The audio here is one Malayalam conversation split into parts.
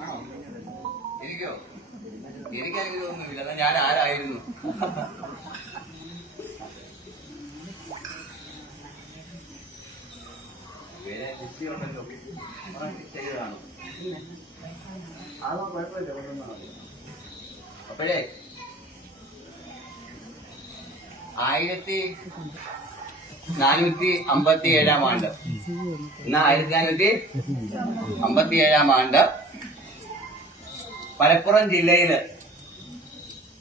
ആണോ? എനിക്കോ? എനിക്കങ്ങനെ ഒന്നുമില്ല. അതാ ഞാൻ ആരായിരുന്നു? ചെയ്തതാണോ കുഴപ്പമില്ല അപ്പോഴേ ആയിരത്തി നാനൂറ്റി അമ്പത്തി ഏഴാം ആണ്ട്. എന്നാ ആയിരത്തി നാനൂറ്റി അമ്പത്തി ഏഴാം ആണ്ട്. മലപ്പുറം ജില്ലയിൽ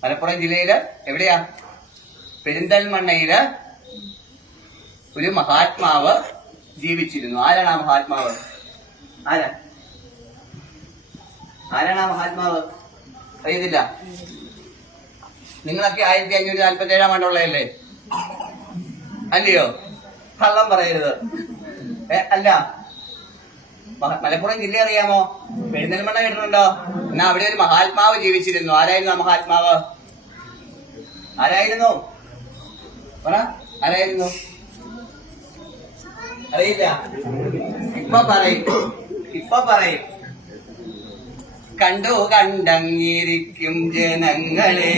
മലപ്പുറം ജില്ലയിൽ എവിടെയാ? പെരിന്തൽമണ്ണയിൽ ഒരു മഹാത്മാവ് ജീവിച്ചിരുന്നു. ആരാണ് ആ മഹാത്മാവ്? ആരാ? ആരാണ് ആ മഹാത്മാവ്? അറിയത്തില്ല. നിങ്ങളൊക്കെ ആയിരത്തി അഞ്ഞൂറ്റി നാൽപ്പത്തി ഏഴാം ആണ്ടുള്ളതല്ലേ അല്ലയോ? കള്ളം പറയരുത്. അല്ല. മലപ്പുറം ജില്ല അറിയാമോ? പെരുന്തൽമണ്ണ കേട്ടിട്ടുണ്ടോ? എന്നാ അവിടെ ഒരു മഹാത്മാവ് ജീവിച്ചിരുന്നു. ആരായിരുന്നു ആ മഹാത്മാവ്? ആരായിരുന്നു? പറ ആരായിരുന്നു? അറിയില്ല. ഇപ്പൊ പറയും. ഇപ്പൊ പറയും. കണ്ടു കണ്ടങ്ങിരിക്കും ജനങ്ങളെ.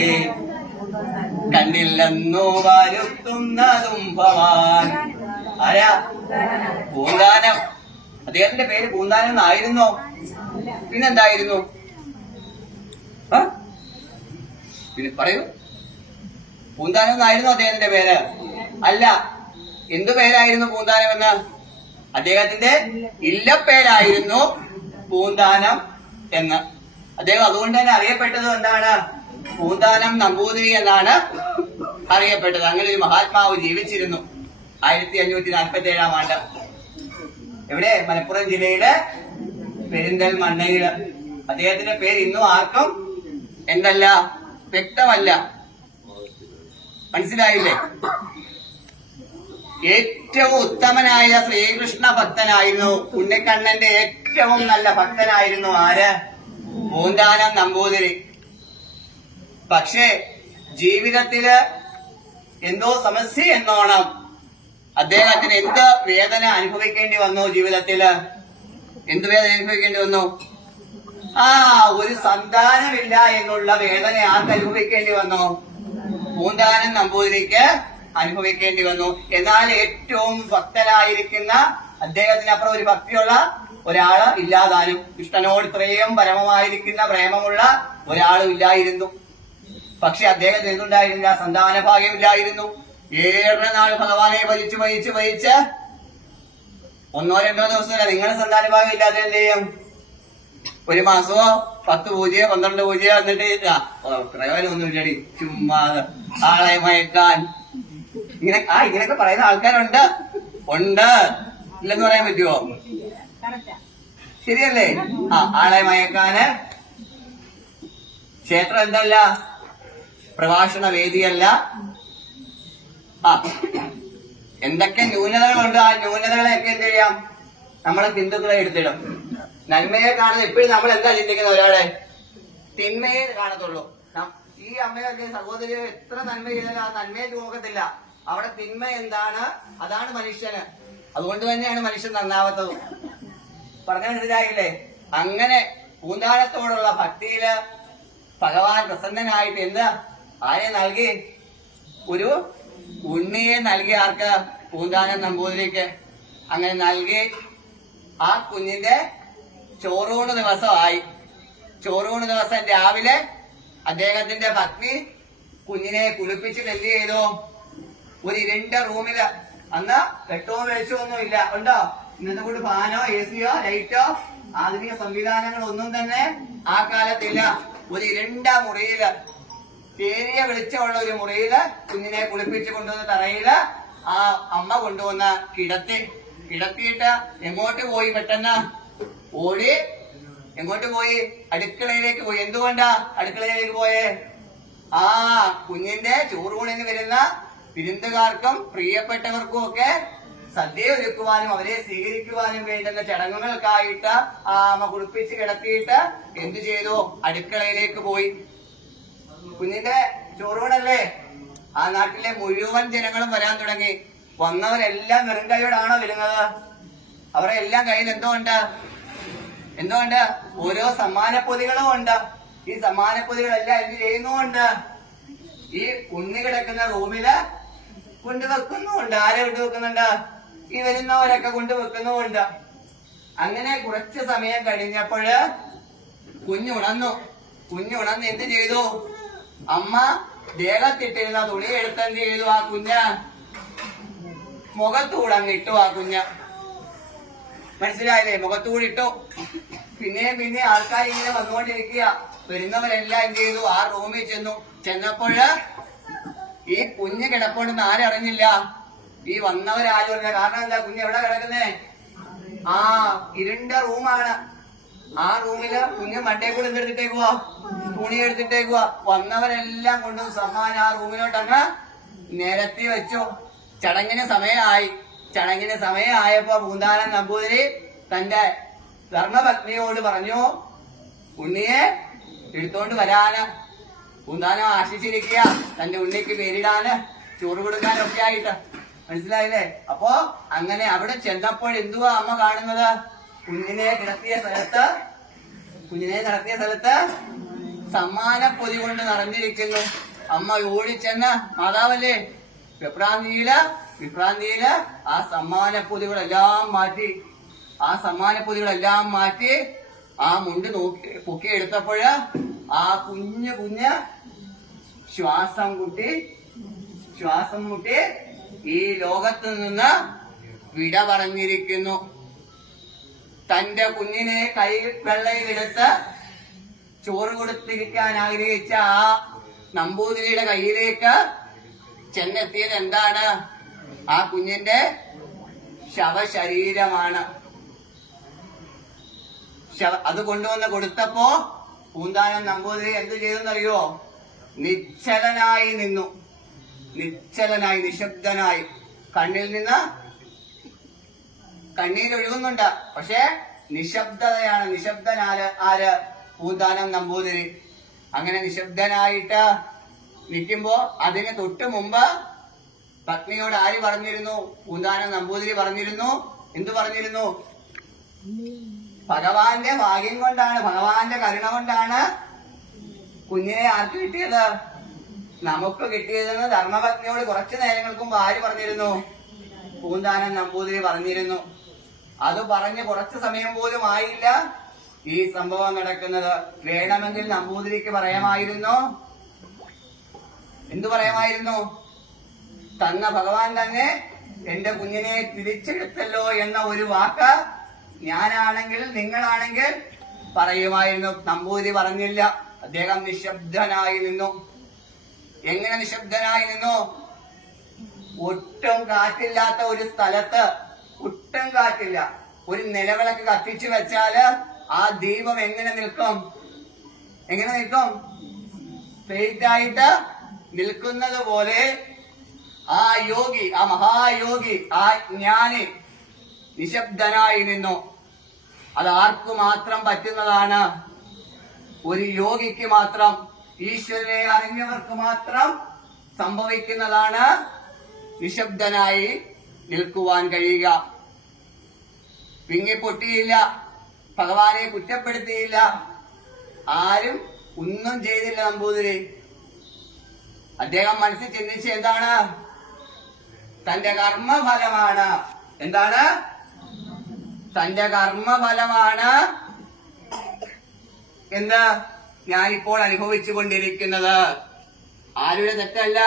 കണ്ടില്ലെന്നു വരുത്തുന്നതും ഭവാൻ. ആരാ? പൂന്താനം. അദ്ദേഹത്തിന്റെ പേര് പൂന്താനം എന്നായിരുന്നോ? പിന്നെന്തായിരുന്നു? പിന്നെ പറയൂ. പൂന്താനം എന്നായിരുന്നു അദ്ദേഹത്തിന്റെ പേര്? അല്ല എന്തു പേരായിരുന്നു പൂന്താനം എന്ന്? അദ്ദേഹത്തിന്റെ ഇല്ലപ്പേരായിരുന്നു പൂന്താനം എന്ന്. അദ്ദേഹം അതുകൊണ്ട് തന്നെ അറിയപ്പെട്ടത് എന്താണ്? പൂന്താനം നമ്പൂതിരി എന്നാണ് അറിയപ്പെട്ടത്. അങ്ങനെ ഒരു മഹാത്മാവ് ജീവിച്ചിരുന്നു. ആയിരത്തി അഞ്ഞൂറ്റി നാൽപ്പത്തി ഏഴാം ആണ്ട്. എവിടെ? മലപ്പുറം ജില്ലയിലെ പെരിന്തൽമണ്ണയിൽ അദ്ദേഹത്തിന്റെ പേര് ഇന്നും ആർക്കും എന്തല്ല വ്യക്തമല്ല. മനസ്സിലായില്ലേ? ഏറ്റവും ഉത്തമനായ ശ്രീകൃഷ്ണ ഭക്തനായിരുന്നു. ഉണ്ണിക്കണ്ണന്റെ ഏറ്റവും നല്ല ഭക്തനായിരുന്നു ആര്? പൂന്താനം നമ്പൂതിരി. പക്ഷേ ജീവിതത്തിൽ എന്തോ സമസ്യ എന്നോണം. അദ്ദേഹത്തിന് എന്ത് വേദന അനുഭവിക്കേണ്ടി വന്നു ജീവിതത്തിൽ? എന്ത് വേദന അനുഭവിക്കേണ്ടി വന്നു? ആ ഒരു സന്താനമില്ല എന്നുള്ള വേദന ആർക്ക് അനുഭവിക്കേണ്ടി വന്നു? പൂന്താനം നമ്പൂതിരിക്ക് അനുഭവിക്കേണ്ടി വന്നു. എന്നാൽ ഏറ്റവും ഭക്തനായിരിക്കുന്ന അദ്ദേഹത്തിനപ്പുറം ഒരു ഭക്തിയുള്ള ഒരാൾ ഇല്ലാതാനും കൃഷ്ണനോട് ഇത്രയും പരമമായിരിക്കുന്ന പ്രേമമുള്ള ഒരാളും ഇല്ലായിരുന്നു. പക്ഷെ അദ്ദേഹം എന്തുണ്ടായിരുന്നില്ല സന്താന ഭാഗ്യമില്ലായിരുന്നു ഏറെ നാൾ ഭഗവാനെ ഭജിച്ച് ഭജിച്ച് ഭജിച്ച് ഒന്നോ രണ്ടോ ദിവസമല്ല നിങ്ങളുടെ സന്താന ഭാഗ്യം ഇല്ലാതെ എന്ത് ചെയ്യും? ഒരു മാസമോ പത്ത് പൂജയോ പന്ത്രണ്ട് പൂജയോ എന്നിട്ട് പ്രയോജനമൊന്നുമില്ലടി ചുമ്മാ ആളെ മയക്കാൻ. ഇങ്ങനെ ആ ഇങ്ങനെയൊക്കെ പറയുന്ന ആൾക്കാരുണ്ട്. ഉണ്ട്. ഇല്ലെന്ന് പറയാൻ പറ്റുമോ ശരിയല്ലേ? ആ ആളെ മയക്കാന്. ക്ഷേത്രം എന്തല്ല? പ്രഭാഷണ വേദിയല്ല ആ എന്തൊക്കെ ന്യൂനതകളുണ്ട്? ആ ന്യൂനതകളെയൊക്കെ എന്ത് ചെയ്യാം? നമ്മളെ ഹിന്ദുക്കളെ എടുത്തിടും. നന്മയെ കാണുന്ന എപ്പോഴും നമ്മൾ എന്താ ചിന്തിക്കുന്ന ഒരാളെ? തിന്മയെ കാണത്തുള്ളൂ. ഈ അമ്മയൊക്കെ സഹോദരി എത്ര നന്മ ചെയ്താലും ആ നന്മയെ നോക്കത്തില്ല അവിടെ തിന്മ എന്താണ്? അതാണ് മനുഷ്യന്. അതുകൊണ്ട് തന്നെയാണ് മനുഷ്യൻ നന്നാവാത്തത്. പറഞ്ഞ മനസ്സിലായില്ലേ? അങ്ങനെ പൂന്താനത്തോടുള്ള ഭക്തിയിൽ ഭഗവാൻ പ്രസന്നനായിട്ട് എന്താ ആരെ നൽകി? ഒരു ഉണ്ണിയെ നൽകി ആർക്ക്? പൂന്താനം നമ്പൂതിരിക്ക്. അങ്ങനെ നൽകി. ആ കുഞ്ഞിന്റെ ചോറൂണ് ദിവസമായി ചോറൂണ് ദിവസം രാവിലെ അദ്ദേഹത്തിന്റെ പത്നി കുഞ്ഞിനെ കുളിപ്പിച്ചിട്ട് എന്ത് ചെയ്തു? ഒരു ഇരുണ്ട റൂമിൽ അന്ന് പെട്ടോ വെളിച്ചവും ഒന്നും ഇല്ല. ഉണ്ടോ? ഇന്നത്തെ കൂടി ഫാനോ എ സിയോ ലൈറ്റോ ആധുനിക സംവിധാനങ്ങളൊന്നും തന്നെ ആ കാലത്തില്ല. ഒരു ഇരുണ്ട മുറിയിൽ ചേരിയ വെളിച്ചമുള്ള ഒരു മുറിയിൽ കുഞ്ഞിനെ കുളിപ്പിച്ച് കൊണ്ടുവന്ന തറയിൽ ആ അമ്മ കൊണ്ടുവന്ന കിടത്തി. കിടത്തിയിട്ട് എങ്ങോട്ട് പോയി പെട്ടെന്ന്? ഓടി. എങ്ങോട്ട് പോയി? അടുക്കളയിലേക്ക് പോയി. എന്തുകൊണ്ടാ അടുക്കളയിലേക്ക് പോയേ? ആ കുഞ്ഞിന്റെ ചോറൂണിന് വരുന്ന വിരുന്നുകാർക്കും പ്രിയപ്പെട്ടവർക്കും ഒക്കെ സദ്യ ഒരുക്കുവാനും അവരെ സ്വീകരിക്കുവാനും വേണ്ടുന്ന ചടങ്ങുകൾക്കായിട്ട് ആ അമ്മ കുളിപ്പിച്ച് കിടത്തിയിട്ട് എന്തു ചെയ്തു? അടുക്കളയിലേക്ക് പോയി. കുഞ്ഞിന്റെ ചോറൂണല്ലേ? ആ നാട്ടിലെ മുഴുവൻ ജനങ്ങളും വരാൻ തുടങ്ങി. വന്നവരെല്ലാം വെറും കൈയോടാണോ വരുന്നത് അവരെ എല്ലാം കയ്യിൽ എന്തോ ഉണ്ട്? എന്തുകൊണ്ട് ഓരോ സമ്മാനപ്പൊതികളും ഉണ്ട്. ഈ സമ്മാനപ്പൊതികളെല്ലാം എന്ത് ചെയ്യുന്നുമുണ്ട് ഈ കുന്നി കിടക്കുന്ന റൂമിൽ കൊണ്ടുവെക്കുന്നുമുണ്ട്. ആരെ കൊണ്ടുവെക്കുന്നുണ്ട്? ഈ വരുന്നവരൊക്കെ കൊണ്ടുവെക്കുന്നുമുണ്ട്. അങ്ങനെ കുറച്ച് സമയം കഴിഞ്ഞപ്പോഴ് കുഞ്ഞുണന്നു. കുഞ്ഞുണന്ന് എന്ത് ചെയ്തു? അമ്മ ദേഹത്തിട്ടിരുന്ന തുണി എടുത്തെന്ത് ചെയ്തു ആ കുഞ്ഞ? മുഖത്തൂടെ അങ്ങ് ഇട്ടു ആ കുഞ്ഞ. മനസ്സിലായില്ലേ? മുഖത്തൂടെ ഇട്ടു. പിന്നെയും പിന്നെ ആൾക്കാർ ഇങ്ങനെ വന്നുകൊണ്ടിരിക്കുക. വരുന്നവരെല്ലാം എന്ത് ചെയ്തു ആ റൂമിൽ ചെന്നു. ചെന്നപ്പോഴ് ഈ കുഞ്ഞ് കിടപ്പുണ്ടെന്ന് ആരറിഞ്ഞില്ല? ഈ വന്നവരാരും കാരണം എന്താ കുഞ്ഞ് എവിടെ കിടക്കുന്നേ? ആ ഇരുണ്ട റൂമാണ്. ആ റൂമിൽ കുഞ്ഞ് മണ്ടേ കൂടെ എന്തെടുത്തിട്ടേക്ക് പോവാ തുണി എടുത്തിട്ടേക്കുവാ. വന്നവരെല്ലാം കൊണ്ട് സമ്മാനം ആ റൂമിലോട്ടങ്ങ് നിരത്തി വെച്ചു. ചടങ്ങിന് സമയമായി. ചടങ്ങിന് സമയമായപ്പോ പൂന്താനം നമ്പൂതിരി തന്റെ ധർമ്മപത്നിയോട് പറഞ്ഞു ഉണ്ണിയെ എടുത്തോണ്ട് വരാന്. പൂന്താനം ആശിച്ചിരിക്കുക. തന്റെ ഉണ്ണിക്ക് പേരിടാന്. ചോറ് കൊടുക്കാനൊക്കെ ആയിട്ട് മനസ്സിലായില്ലേ? അപ്പോ അങ്ങനെ അവിടെ ചെന്നപ്പോൾ എന്തുവാ അമ്മ കാണുന്നത്? കുഞ്ഞിനെ കിടത്തിയ സ്ഥലത്ത് കുഞ്ഞിനെ നടത്തിയ സ്ഥലത്ത് സമ്മാന പൊതി കൊണ്ട് നിറഞ്ഞിരിക്കുന്നു. അമ്മ ഓടിച്ചെന്ന് മാതാവല്ലേ വിഭ്രാന്തിയിൽ വിഭ്രാന്തിയിൽ ആ സമ്മാന പൊതികളെല്ലാം മാറ്റി ആ സമ്മാന പൊതികളെല്ലാം മാറ്റി ആ മുണ്ട് നോക്കി പൊക്കി എടുത്തപ്പോഴ് ആ കുഞ്ഞു കുഞ്ഞ് ശ്വാസം കുട്ടി ശ്വാസം മുട്ടി ഈ ലോകത്ത് നിന്ന് വിട പറഞ്ഞിരിക്കുന്നു. തന്റെ കുഞ്ഞിനെ കൈ വെള്ളയിലെടുത്ത് ചോറ് കൊടുത്തിരിക്കാൻ ആഗ്രഹിച്ച ആ നമ്പൂതിരിയുടെ കയ്യിലേക്ക് ചെന്നെത്തിയത് എന്താണ്? ആ കുഞ്ഞിന്റെ ശവശരീരമാണ്. ശവ അത് കൊണ്ടുവന്ന് കൊടുത്തപ്പോ പൂന്താനം നമ്പൂതിരി എന്ത് ചെയ്തെന്നറിയോ? നിശ്ചലനായി നിന്നു. നിശ്ചലനായി നിശബ്ദനായി. കണ്ണിൽ നിന്ന് കണ്ണീരൊഴുകുന്നുണ്ട് പക്ഷേ നിശബ്ദതയാണ്. നിശബ്ദനാല് ആര്? പൂന്താനം നമ്പൂതിരി. അങ്ങനെ നിശബ്ദനായിട്ട് നിൽക്കുമ്പോ അതിന് തൊട്ട് മുമ്പ് പത്നിയോട് ആര് പറഞ്ഞിരുന്നു? പൂന്താനം നമ്പൂതിരി പറഞ്ഞിരുന്നു. എന്തു പറഞ്ഞിരുന്നു? ഭഗവാന്റെ ഭാഗ്യം കൊണ്ടാണ് ഭഗവാന്റെ കരുണ കൊണ്ടാണ് കുഞ്ഞിനെ ആർക്ക് കിട്ടിയത്? നമുക്ക് കിട്ടിയതെന്ന് ധർമ്മപത്നിയോട് കുറച്ചു നേരങ്ങൾക്ക് മുമ്പ് ആര് പറഞ്ഞിരുന്നു? പൂന്താനം നമ്പൂതിരി പറഞ്ഞിരുന്നു. അത് പറഞ്ഞ് കുറച്ച് സമയം പോലും ആയില്ല. ഈ സംഭവം നടക്കുന്നത് വേണമെങ്കിൽ നമ്പൂതിരിക്ക് പറയാമായിരുന്നു. എന്തു പറയാമായിരുന്നു? തന്ന ഭഗവാൻ തന്നെ എന്റെ കുഞ്ഞിനെ തിരിച്ചെടുത്തല്ലോ എന്ന ഒരു വാക്ക് ഞാനാണെങ്കിൽ നിങ്ങളാണെങ്കിൽ പറയുമായിരുന്നു. നമ്പൂതിരി പറഞ്ഞില്ല. അദ്ദേഹം നിശബ്ദനായി നിന്നു. എങ്ങനെ നിശബ്ദനായി നിന്നു? ഒട്ടും കാറ്റില്ലാത്ത ഒരു സ്ഥലത്ത് ഒട്ടും കാറ്റില്ല ഒരു നിലവിളക്ക് കത്തിച്ചു വെച്ചാൽ ആ ദീപം എങ്ങനെ നിൽക്കും? എങ്ങനെ നിൽക്കും? സ്ട്രെയിറ്റ് ആയിട്ട് നിൽക്കുന്നത് പോലെ ആ യോഗി ആ മഹായോഗി ആ ജ്ഞാനി നിശബ്ദനായി നിന്നു. അത് ആർക്കു മാത്രം പറ്റുന്നതാണ്? ഒരു യോഗിക്ക് മാത്രം ഈശ്വരനെ അറിഞ്ഞവർക്ക് മാത്രം സംഭവിക്കുന്നതാണ് നിശബ്ദനായി നിൽക്കുവാൻ കഴിയുക. വിങ്ങിപ്പൊട്ടിയില്ല ഭഗവാനെ കുറ്റപ്പെടുത്തിയില്ല. ആരും ഒന്നും ചെയ്തില്ല നമ്പൂതിരി. അദ്ദേഹം മനസ്സിൽ ചിന്തിച്ച് എന്താണ്? തന്റെ കർമ്മഫലമാണ്. എന്താണ്? തന്റെ കർമ്മഫലമാണ്. എന്ന് ഞാനിപ്പോൾ അനുഭവിച്ചു കൊണ്ടിരിക്കുന്നത്. ആരുടെ തെറ്റല്ല?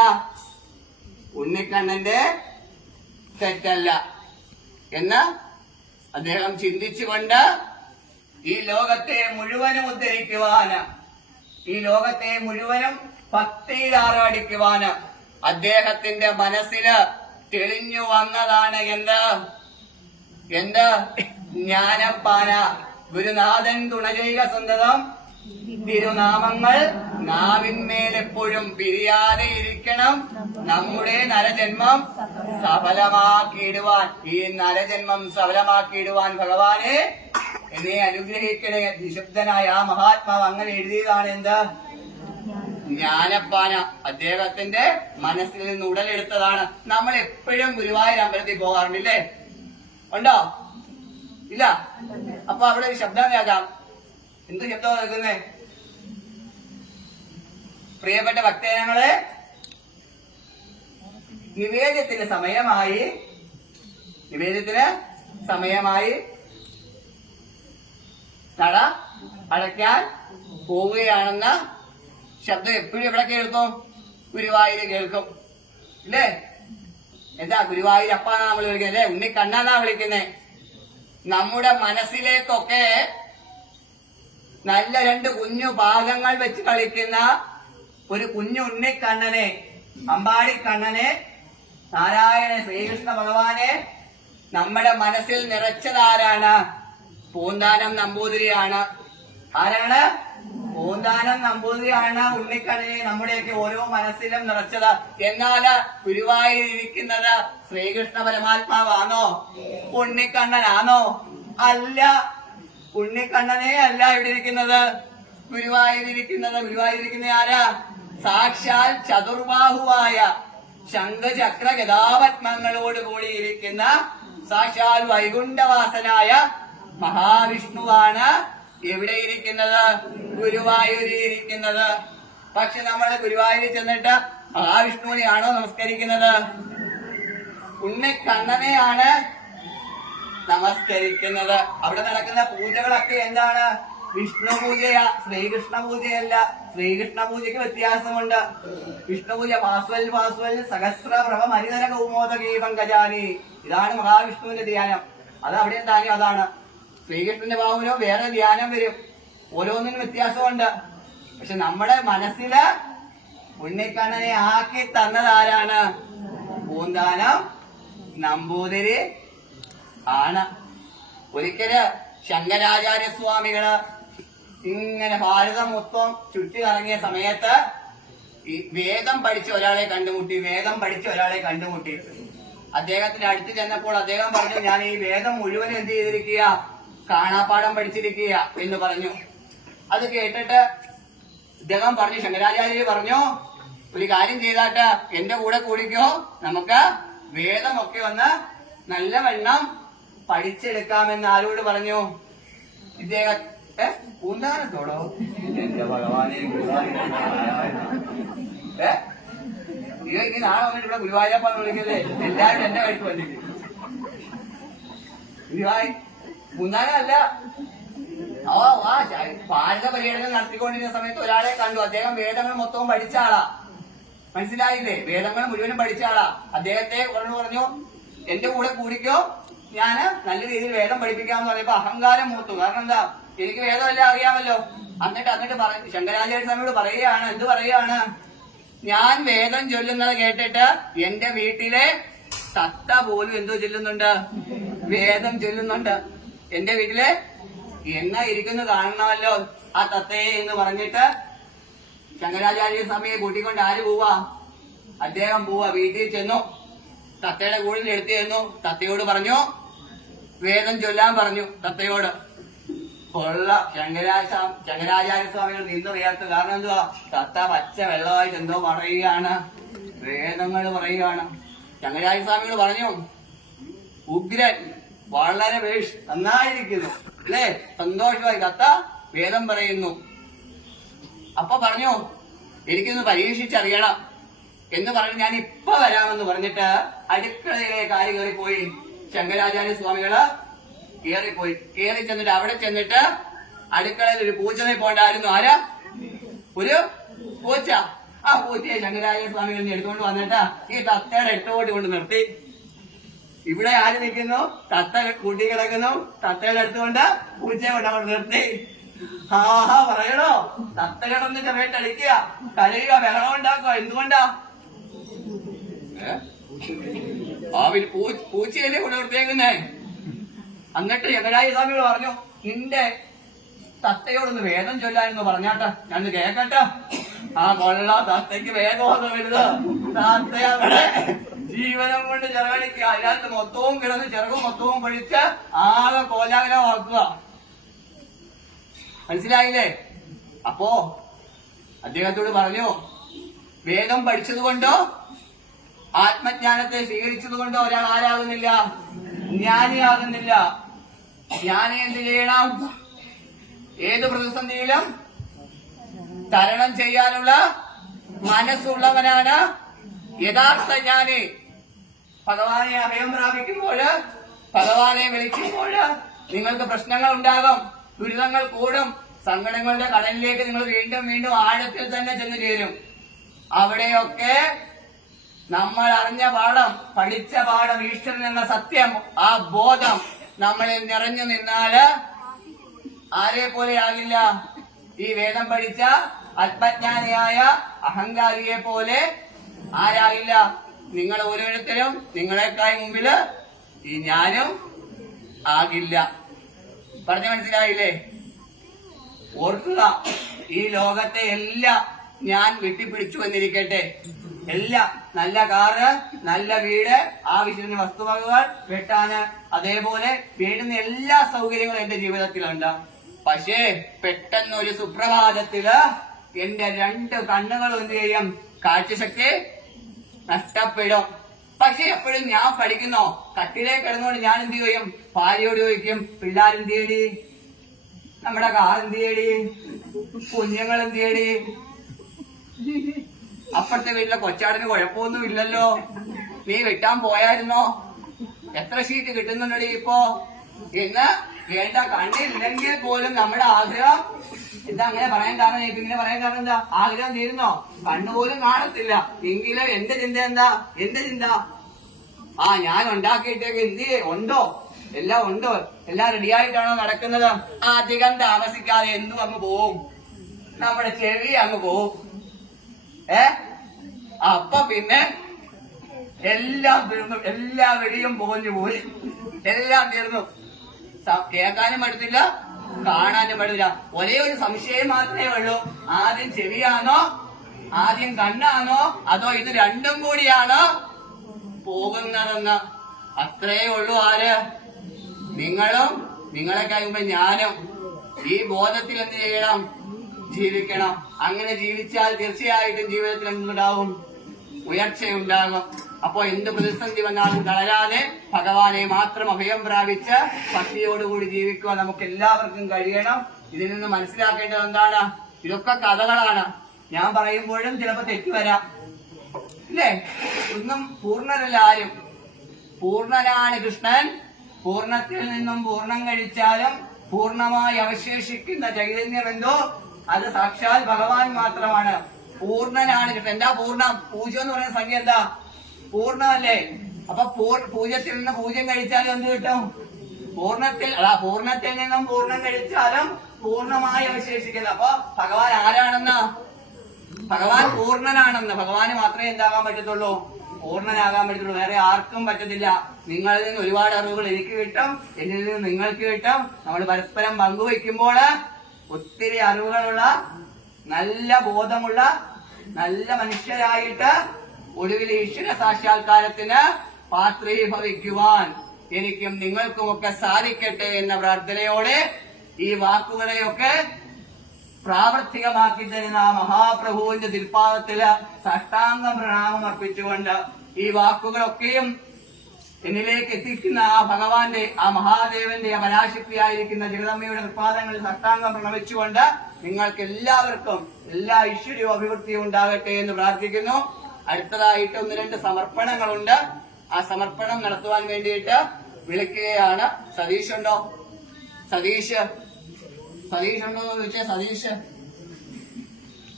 ഉണ്ണിക്കണ്ണന്റെ തെറ്റല്ല. എന്ന് അദ്ദേഹം ചിന്തിച്ചുകൊണ്ട് ഈ ലോകത്തെ മുഴുവനും ഉദ്ധരിക്കുവാന് ഈ ലോകത്തെ മുഴുവനും ഭക്തിയിൽ ആറാടിക്കുവാന് അദ്ദേഹത്തിന്റെ മനസ്സിൽ തെളിഞ്ഞു വന്നതാണ് എന്ത്? എന്ത്? ജ്ഞാനപ്പാന ഗുരുനാഥൻ തുണ സ്വന്തം തിരുനാമങ്ങൾ നാവിന്മേലെപ്പോഴും പിരിയാതെ ഇരിക്കണം. നമ്മുടെ നരജന്മം സഫലമാക്കിയിടുവാൻ ഈ നരജന്മം സഫലമാക്കിയിടുവാൻ ഭഗവാനെ എന്നെ അനുഗ്രഹിക്കണേ. നിശബ്ദനായ ആ മഹാത്മാവ് അങ്ങനെ എഴുതിയതാണ് എന്താ? ജ്ഞാനപ്പാന അദ്ദേഹത്തിന്റെ മനസ്സിൽ നിന്ന് ഉടലെടുത്തതാണ്. നമ്മൾ എപ്പോഴും ഗുരുവായൂർ അമ്പലത്തിൽ പോകാറുണ്ടല്ലേ? ഉണ്ടോ? ഇല്ല. അപ്പൊ അവിടെ ഒരു ശബ്ദം കേൾക്കാം. എന്ത് ശബ്ദം കേൾക്കുന്നേ? പ്രിയപ്പെട്ട ഭക്തജനങ്ങളെ നിവേദ്യത്തിന് സമയമായി നിവേദ്യത്തിന് സമയമായി നട അടയ്ക്കാൻ പോവുകയാണെന്ന ശബ്ദം എപ്പോഴും എവിടെ കേൾക്കും ഗുരുവായൂര് കേൾക്കും. അല്ലേ? എന്താ ഗുരുവായൂരപ്പാന്നാ നമ്മൾ വിളിക്കുന്നത്? അല്ലേ? ഉണ്ണിക്കണ്ണാന്നാ വിളിക്കുന്നത് നമ്മുടെ മനസ്സിലേക്കൊക്കെ നല്ല രണ്ട് കുഞ്ഞു ഭാഗങ്ങൾ വെച്ച് കളിക്കുന്ന ഒരു കുഞ്ഞു ഉണ്ണിക്കണ്ണനെ അമ്പാടി കണ്ണനെ നാരായണ ശ്രീകൃഷ്ണ ഭഗവാനെ നമ്മുടെ മനസ്സിൽ നിറച്ചതാരാണ്? പൂന്താനം നമ്പൂതിരിയാണ്. ആരാണ്? പൂന്താനം നമ്പൂതിരിയാണ് ഉണ്ണിക്കണ്ണനെ നമ്മുടെയൊക്കെ ഓരോ മനസ്സിലും നിറച്ചത്. എന്നാൽ ഗുരുവായിരിക്കുന്നത് ശ്രീകൃഷ്ണ പരമാത്മാവാണോ? ഉണ്ണിക്കണ്ണനാണോ? അല്ല. ഉണ്ണിക്കണ്ണനെ അല്ല ഇവിടെ ഇരിക്കുന്നത്. ഗുരുവായിരിക്കുന്നത് ഗുരുവായിരിക്കുന്ന ആരാ? സാക്ഷാൽ ചതുർബാഹുവായ ശംഖചക്ര ഗതാപത്മങ്ങളോട് കൂടിയിരിക്കുന്ന സാക്ഷാൽ വൈകുണ്ഠവാസനായ മഹാവിഷ്ണുവാണ് എവിടെ ഇരിക്കുന്നത് ഇരിക്കുന്നത് പക്ഷെ നമ്മൾ ഗുരുവായൂരിൽ ചെന്നിട്ട് മഹാവിഷ്ണുവിനെയാണോ നമസ്കരിക്കുന്നത്? ഉണ്ണിക്കണ്ണനെയാണ് നമസ്കരിക്കുന്നത്. അവിടെ നടക്കുന്ന പൂജകളൊക്കെ എന്താണ്? വിഷ്ണു പൂജയാ ശ്രീകൃഷ്ണ പൂജയല്ല ശ്രീകൃഷ്ണ പൂജയ്ക്ക് വ്യത്യാസമുണ്ട്. വിഷ്ണു പൂജ പാസ്വൽ പാസ്വൽ സഹസ്ര ഹരിതര മരിതന കൗമോദകീ പങ്കജാനി. ഇതാണ് മഹാവിഷ്ണുവിന്റെ ധ്യാനം. അത് അവിടെ താനും അതാണ്. ശ്രീകൃഷ്ണന്റെ ഭാവനോ വേറെ ധ്യാനം വരും. ഓരോന്നിനും വ്യത്യാസമുണ്ട്. പക്ഷെ നമ്മുടെ മനസ്സിൽ ഉണ്ണിക്കണ്ണനെ ആക്കി തന്നതാരാണ് പൂന്താനം നമ്പൂതിരി ആണ്. ഒരിക്കൽ ശങ്കരാചാര്യ സ്വാമികൾ ഇങ്ങനെ ഭാരതം മൊത്തം ചുറ്റി കറങ്ങിയ സമയത്ത് ഈ വേദം പഠിച്ച ഒരാളെ കണ്ടുമുട്ടി വേദം പഠിച്ച ഒരാളെ കണ്ടുമുട്ടി. അദ്ദേഹത്തിന്റെ അടുത്ത് ചെന്നപ്പോൾ അദ്ദേഹം പറഞ്ഞു ഞാൻ ഈ വേദം മുഴുവൻ എന്ത് ചെയ്തിരിക്കുക? കാണാപ്പാഠം പഠിച്ചിരിക്കുക എന്ന് പറഞ്ഞു. അത് കേട്ടിട്ട് അദ്ദേഹം പറഞ്ഞു ശങ്കരാചാര്യ പറഞ്ഞു ഒരു കാര്യം ചെയ്താട്ട് എന്റെ കൂടെ കൂടിക്കോ. നമുക്ക് വേദമൊക്കെ ഒന്ന് നല്ലവണ്ണം പഠിച്ചെടുക്കാമെന്ന് ആരോട് പറഞ്ഞു? ഇദ്ദേഹം ഏ? പൂന്താനത്തോടോ? എന്റെ ഭഗവാനെ ഏ? ഇത് നാളെ വന്നിട്ട് ഇവിടെ ഗുരുവായൂരപ്പാന്ന് വിളിക്കല്ലേ? എല്ലാവരും എന്റെ വഴിക്ക് വന്നിട്ട്. ഗുരുവായി പൂന്താനല്ല. ഓ ആ ഭാരത പര്യടനം നടത്തിക്കൊണ്ടിരുന്ന സമയത്ത് ഒരാളെ കണ്ടു. അദ്ദേഹം വേദങ്ങൾ മൊത്തവും പഠിച്ച ആളാ. മനസ്സിലായില്ലേ? വേദങ്ങൾ മുഴുവനും പഠിച്ച ആളാ. അദ്ദേഹത്തെ പറഞ്ഞു പറഞ്ഞു എന്റെ കൂടെ കൂടിക്കോ. ഞാൻ നല്ല രീതിയിൽ വേദം പഠിപ്പിക്കാമെന്ന് പറഞ്ഞപ്പോ അഹങ്കാരം മൂത്തു. കാരണം എന്താ? എനിക്ക് വേദമെല്ലാം അറിയാമല്ലോ. എന്നിട്ട് എന്നിട്ട് പറ ശങ്കരാചാര്യ സ്വാമിയോട് പറയുകയാണ്. എന്ത് പറയുകയാണ്? ഞാൻ വേദം ചൊല്ലുന്നത് കേട്ടിട്ട് എന്റെ വീട്ടിലെ തത്ത പോലും എന്തോ ചൊല്ലുന്നുണ്ട്. വേദം ചൊല്ലുന്നുണ്ട്. എന്റെ വീട്ടിലെ എന്ന ഇരിക്കുന്നു കാണണമല്ലോ ആ തത്തയെ എന്ന് പറഞ്ഞിട്ട് ശങ്കരാചാര്യ സ്വാമിയെ കൂട്ടിക്കൊണ്ട് ആര് പോവാ? അദ്ദേഹം പോവാ. വീട്ടിൽ ചെന്നു. തത്തയുടെ കൂടുതൽ എടുത്തു ചെന്നു. തത്തയോട് പറഞ്ഞു വേദം ചൊല്ലാൻ പറഞ്ഞു തത്തയോട്. കൊള്ള ശങ്കരാച ശങ്കരാചാര്യ സ്വാമികൾ നിന്നറിയാത്ത കാരണം എന്തുവാ? തത്ത പച്ച വെള്ളമായിട്ട് എന്തോ പറയുകയാണ്. വേദങ്ങൾ പറയുകയാണ്. ശങ്കരാചാര്യ സ്വാമികൾ പറഞ്ഞു ഉഗ്രൻ വളരെ വേഷ് നന്നായിരിക്കുന്നു അല്ലേ? സന്തോഷമായി. തത്ത വേദം പറയുന്നു. അപ്പൊ പറഞ്ഞു എനിക്കൊന്ന് പരീക്ഷിച്ചറിയണം. എന്ന് പറഞ്ഞു ഞാൻ ഇപ്പൊ വരാമെന്ന് പറഞ്ഞിട്ട് അടുക്കളയിലെ കാര്യം കയറിപ്പോയി. ശങ്കരാചാര്യ സ്വാമികൾ കയറിപ്പോയി കയറി ചെന്നിട്ട് അവിടെ ചെന്നിട്ട് അടുക്കളയിൽ ഒരു പൂച്ച പോണ്ടായിരുന്നു ആരാ? ഒരു പൂച്ച. ആ പൂച്ചയെ ശങ്കരാചാര്യ സ്വാമികൾ എടുത്തുകൊണ്ട് വന്നിട്ട് ഈ തത്തയുടെ എട്ടോട്ട് കൊണ്ട് നിർത്തി. ഇവിടെ ആര് നിൽക്കുന്നു? തത്ത കൂട്ടി കിടക്കുന്നു. തത്തയുടെ അടുത്തുകൊണ്ട് പൂച്ചയെ കൊണ്ട് അവിടെ നിർത്തി. ആഹാ പറയണോ തത്ത കിടന്ന് ചെറിയിട്ടടിക്കുക കരയുക ബഹളം ഉണ്ടാക്കുക. എന്തുകൊണ്ടാ? ആ പിന്നെ പൂ- പൂച്ചയല്ലേ കൊണ്ട് നിർത്തിയേക്കുന്നേ എന്നിട്ട് യമരാജ സ്വാമികൾ പറഞ്ഞു നിന്റെ തത്തയോടൊന്ന് വേദം ചൊല്ലാനെന്ന് പറഞ്ഞാട്ട ഞാൻ കേക്കട്ടെ? ആ കൊള്ളാ തത്തയ്ക്ക് വേദമൊന്നും വരുത് തത്ത ജീവനം കൊണ്ട് ചെലവഴിക്കുക അതിനകത്ത് മൊത്തവും കിടന്ന് ചെറുകും മൊത്തവും പൊഴിച്ച് ആകെ കോലാഹലമാക്കുക മനസ്സിലായില്ലേ? അപ്പോ അദ്ദേഹത്തോട് പറഞ്ഞു വേദം പഠിച്ചതുകൊണ്ടോ ആത്മജ്ഞാനത്തെ സ്വീകരിച്ചതുകൊണ്ട് ഒരാൾ ആരാകുന്നില്ല? ജ്ഞാനിയാകുന്നില്ല ജ്ഞാനി എന്ത് ചെയ്യണം? ഏത് പ്രതിസന്ധിയിലും തരണം ചെയ്യാനുള്ള മനസ്സുള്ളവനാണ് യഥാർത്ഥ ജ്ഞാനി. ഭഗവാനെ അഭയം പ്രാപിക്കുമ്പോൾ ഭഗവാനെ വിളിക്കുമ്പോൾ നിങ്ങൾക്ക് പ്രശ്നങ്ങൾ ഉണ്ടാകും ദുരിതങ്ങൾ കൂടും സങ്കടങ്ങളുടെ കടലിലേക്ക് നിങ്ങൾ വീണ്ടും വീണ്ടും ആഴത്തിൽ തന്നെ ചെന്ന് ചേരും. അവിടെയൊക്കെ നമ്മൾ അറിഞ്ഞ പാഠം പഠിച്ച പാഠം ഈശ്വരൻ എന്ന സത്യം ആ ബോധം നമ്മളിൽ നിറഞ്ഞു നിന്നാൽ ആരെ പോലെയാകില്ല ഈ വേദം പഠിച്ച അത്മജ്ഞാനിയായ അഹങ്കാരിയെ പോലെ ആരാകില്ല? നിങ്ങൾ ഓരോരുത്തരും നിങ്ങളെക്കായി മുമ്പിൽ ഈ ഞാനും ആകില്ല. പറഞ്ഞു മനസ്സിലായില്ലേ? ഓർക്കുക ഈ ലോകത്തെ എല്ലാം ഞാൻ വെട്ടിപ്പിടിച്ചു വന്നിരിക്കട്ടെ. എല്ലാം നല്ല കാറ് നല്ല വീട് ആവശ്യത്തിന് വസ്തുവകകൾ വെട്ടാന് അതേപോലെ വേണ്ടുന്ന എല്ലാ സൗകര്യങ്ങളും എന്റെ ജീവിതത്തിലുണ്ട്. പക്ഷേ പെട്ടെന്ന് ഒരു സുപ്രഭാതത്തിൽ എന്റെ രണ്ട് കണ്ണുകൾ എന്ത് ചെയ്യും? കാഴ്ചശക്തി നഷ്ടപ്പെടും. പക്ഷെ എപ്പോഴും ഞാൻ പഠിക്കുന്നോ. കട്ടിലേ കിടന്നുകൊണ്ട് ഞാൻ എന്ത് ചെയ്യും? ഭാര്യയോട് ചോദിക്കും പിള്ളേരെന്ത് ചെയ്യടി? നമ്മുടെ കാർ എന്ത് ചെയ്യടി? കുഞ്ഞുങ്ങൾ എന്ത് ചെയ്യടി? അപ്പുറത്തെ വീട്ടിലെ കൊച്ചാടിന് കുഴപ്പമൊന്നും ഇല്ലല്ലോ നീ വെട്ടാൻ പോയായിരുന്നോ? എത്ര ഷീറ്റ് കിട്ടുന്നുണ്ടടി ഇപ്പോ? എന്ന് വേണ്ട കണ്ണില്ലെങ്കിൽ പോലും നമ്മുടെ ആഗ്രഹം എന്താ അങ്ങനെ പറയാൻ കാരണം? എനിക്ക് ഇങ്ങനെ പറയാൻ കാരണം എന്താ? ആഗ്രഹം തീരുന്നോ? കണ്ണുപോലും കാണത്തില്ല. എങ്കിലും എന്റെ ചിന്ത എന്താ? എന്റെ ചിന്ത. ആ ഞാൻ ഉണ്ടാക്കിയിട്ടേക്ക് എന്ത് ഉണ്ടോ? എല്ലാം ഉണ്ടോ? എല്ലാം റെഡിയായിട്ടാണോ നടക്കുന്നത്? അധികം താമസിക്കാതെ എന്തും അങ്ങ് പോവും. നമ്മുടെ ചെവി അങ്ങ് പോവും. ഏ? അപ്പൊ പിന്നെ എല്ലാം തീർന്നു എല്ലാ വെടിയും പോഞ്ഞു പോയി. എല്ലാം തീർന്നു കേൾക്കാനും പഠിത്തില്ല കാണാനും പഠിത്തില്ല ഒരേ ഒരു സംശയം മാത്രമേ ഉള്ളൂ. ആദ്യം ചെവിയാണോ? ആദ്യം കണ്ണാണോ? അതോ ഇത് രണ്ടും കൂടിയാണോ? പോകുന്നതെന്ന്. അത്രേ ഉള്ളൂ ആര്? നിങ്ങളും നിങ്ങളെ കഴിയുമ്പോ ഞാനും. ഈ ബോധത്തിൽ എന്ത് ചെയ്യണം? ജീവിക്കണം. അങ്ങനെ ജീവിച്ചാൽ തീർച്ചയായിട്ടും ജീവിതത്തിൽ എന്തുണ്ടാവും ഉയർച്ചയുണ്ടാകും. അപ്പോ എന്ത് പ്രതിസന്ധി വന്നാലും തളരാതെ ഭഗവാനെ മാത്രം അഭയം പ്രാപിച്ച് ഭക്തിയോടുകൂടി ജീവിക്കുവാൻ നമുക്ക് എല്ലാവർക്കും കഴിയണം. ഇതിൽ നിന്ന് മനസ്സിലാക്കേണ്ടത് എന്താണ്? ഇതൊക്കെ കഥകളാണ്. ഞാൻ പറയുമ്പോഴും ചിലപ്പോ തെറ്റി വരാം. ഇല്ലേ? ഒന്നും പൂർണരല്ല ആരും. പൂർണനാണ് കൃഷ്ണൻ. പൂർണത്തിൽ നിന്നും പൂർണം കഴിച്ചാലും പൂർണമായി അവശേഷിക്കുന്ന ചൈതന്യം എന്തോ? അത് സാക്ഷാൽ ഭഗവാൻ മാത്രമാണ്. പൂർണനാണ്. കൃഷ്ണൻ എന്താ പൂർണം? പൂജ എന്ന് പറയുന്ന സംഖ്യ എന്താ? പൂർണമല്ലേ? അപ്പൊ പൂജത്തിൽ നിന്ന് പൂജ്യം കഴിച്ചാലും എന്ത് കിട്ടും? പൂർണത്തിൽ അതാ പൂർണത്തിൽ നിന്നും പൂർണം കഴിച്ചാലും പൂർണമായി അവശേഷിക്കുന്നത് അപ്പൊ ഭഗവാൻ ആരാണെന്ന്? ഭഗവാൻ പൂർണനാണെന്ന്. ഭഗവാന് മാത്രമേ എന്താകാൻ പറ്റത്തുള്ളൂ. പൂർണനാകാൻ പറ്റത്തുള്ളൂ. വേറെ ആർക്കും പറ്റത്തില്ല. നിങ്ങളിൽ നിന്ന് ഒരുപാട് അറിവുകൾ എനിക്ക് കിട്ടും. എന്നിൽ നിന്ന് നിങ്ങൾക്ക് കിട്ടും. നമ്മൾ പരസ്പരം പങ്കുവെക്കുമ്പോൾ ഒത്തിരി അറിവുകളുള്ള നല്ല ബോധമുള്ള നല്ല മനുഷ്യരായിട്ട് ഒടുവിൽ ഈശ്വര സാക്ഷാത്കാരത്തിന് പാത്രീഭവിക്കുവാൻ എനിക്കും നിങ്ങൾക്കുമൊക്കെ സാധിക്കട്ടെ എന്ന പ്രാർത്ഥനയോടെ ഈ വാക്കുകളെയൊക്കെ പ്രാവർത്തികമാക്കി തരുന്ന ആ മഹാപ്രഭുവിന്റെ തിരുപ്പാദത്തിൽ സാഷ്ടാംഗ പ്രണാമം അർപ്പിച്ചുകൊണ്ട് ഈ വാക്കുകളൊക്കെയും എന്നിലേക്ക് എത്തിക്കുന്ന ആ ഭഗവാന്റെ ആ മഹാദേവന്റെ ആ പരാശക്തിയായിരിക്കുന്ന ജഗദമ്മയുടെ നിർപ്പാദങ്ങളിൽ സാഷ്ടാംഗം പ്രണമിച്ചുകൊണ്ട് നിങ്ങൾക്ക് എല്ലാവർക്കും എല്ലാ ഐശ്വര്യവും അഭിവൃദ്ധിയും ഉണ്ടാകട്ടെ എന്ന് പ്രാർത്ഥിക്കുന്നു. അടുത്തതായിട്ട് ഒന്ന് രണ്ട് സമർപ്പണങ്ങളുണ്ട്. ആ സമർപ്പണം നടത്തുവാൻ വേണ്ടിയിട്ട് വിളിക്കുകയാണ്. സതീഷ് ഉണ്ടോ സതീഷ്. സതീഷ് ഉണ്ടോ എന്ന് ചോദിച്ചാ സതീഷ്.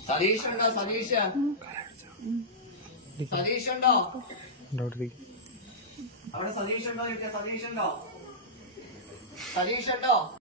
സതീഷ് ഉണ്ടോ സതീഷ്. സതീഷ് ഉണ്ടോ അവിടെ സതീഷ് ഉണ്ടോ? സതീഷ് ഉണ്ടോ? സതീഷ് ഉണ്ടോ?